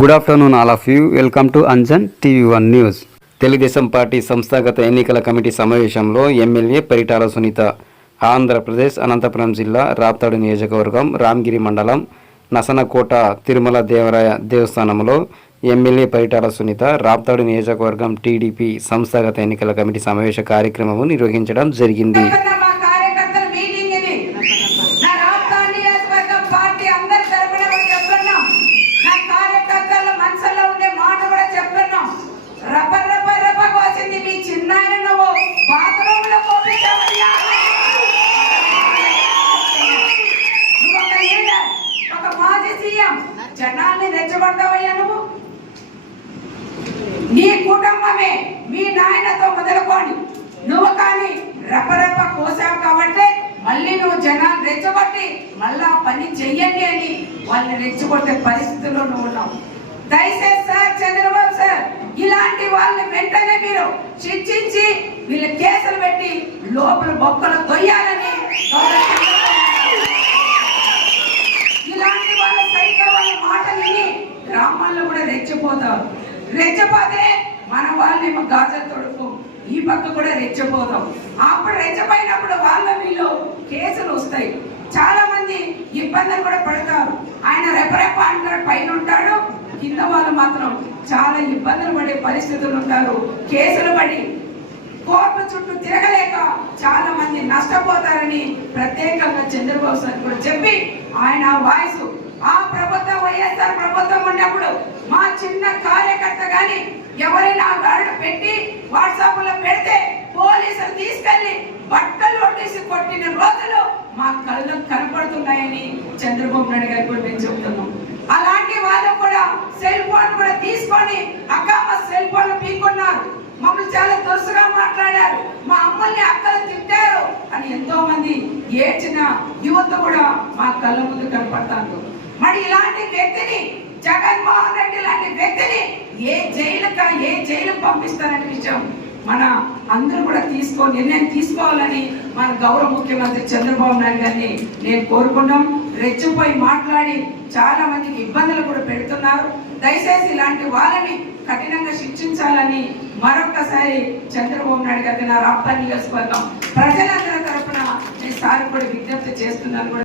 Good afternoon all of you. Welcome to Anjan TV1 news. Telugu Desam party సంస్థాగత ఎన్నికల committee సమావేశంలో MLA Paritala Sunitha Andhra Pradesh Anantapuram జిల్లా రాప్తాడు నియోజకవర్గం రామగిరి మండలం నసనకోట తిరుమల దేవరాయ దేవస్థానంలో ఎమ్మెల్యే పరిటాల సునీత రాప్తాడు నియోజకవర్గం టీడీపీ సంస్థాగత ఎన్నికల కమిటీ సమావేశ కార్యక్రమం నిర్వహించడం జరిగింది. జనాన్ని రెచ్చగొడతావయ్యా నువ్వు. నీ కుటుంబమే మీ నాయనతో మొదలుకోండి నువ్వు కానీ రపరప కోసావు కాబట్టి మళ్ళీ నువ్వు జనాన్ని రెచ్చగొట్టి మళ్ళా పని చెయ్యండి అని వాళ్ళని రెచ్చగొట్టే పరిస్థితుల్లో నువ్వు ఉన్నావు. దయచేసి సార్ చంద్రబాబు సార్ ఇలాంటి వాళ్ళని వెంటనే మీరు శిక్షించి వీళ్ళ కేసులు పెట్టి లోపల బొక్కలు తొయ్యాలని గ్రామాల్లో కూడా రెచ్చిపోతారు. రెచ్చపోతే మన వాళ్ళేమో గాజలు తొడుపు ఈ పక్క కూడా రెచ్చిపోతాం. అప్పుడు రెచ్చపోయినప్పుడు వాళ్ళ వీళ్ళు కేసులు వస్తాయి. చాలా మంది ఇబ్బందులు కూడా పడతారు. ఆయన రెపరెప్ప అంటాడు, పైన ఉంటాడు, కింద వాళ్ళు మాత్రం చాలా ఇబ్బందులు పడే పరిస్థితులు ఉంటారు. కేసులు పడి కోర్టు చుట్టూ తిరగలేక చాలా మంది నష్టపోతారని ప్రత్యేకంగా చంద్రబాబు సార్ కూడా చెప్పి ఆయన వాయిస్ ఆ ప్రభుత్వం వైఎస్ఆర్ ప్రభుత్వం ఉన్నప్పుడు మా చిన్న కార్యకర్త గాని ఎవరైనా గాడు పెట్టి వాట్సాప్ లో పెడితే పోలీసులు తీసుకెళ్లి బట్టలు ఒట్టేసి కొట్టిన రోజులు మా కళ్ళకు కనపడుతున్నాయని చంద్రబాబు నాయుడు గారు కూడా మేము చెప్తున్నాం. అలాంటి వాళ్ళు కూడా సెల్ ఫోన్ కూడా తీసుకొని అక్క మా సెల్ ఫోన్ పీకున్నారు, మమ్మల్ని చాలా దురుసుగా మాట్లాడారు, మా అమ్మల్ని అక్కలు తిట్టారు అని ఎంతో మంది ఏడ్చిన యువత కూడా మా కళ్ళ ముందు కనపడతారు. మరి ఇలాంటి వ్యక్తిని జగన్మోహన్ రెడ్డి లాంటి వ్యక్తిని ఏ జైలు పంపిస్తారనే విషయం మన అందరూ కూడా నిర్ణయం తీసుకోవాలని మన గౌరవ ముఖ్యమంత్రి చంద్రబాబు నాయుడు గారిని నేను కోరుకున్నాం. రెచ్చిపోయి మాట్లాడి చాలా మందికి ఇబ్బందులు కూడా పెడుతున్నారు. దయచేసి ఇలాంటి వాళ్ళని కఠినంగా శిక్షించాలని మరొక్కసారి చంద్రబాబు నాయుడు గారికి నా రాప్తాడు నియోజకవర్గం ప్రజలందరి తరఫున నేను సార్ కూడా విజ్ఞప్తి చేస్తున్నాను.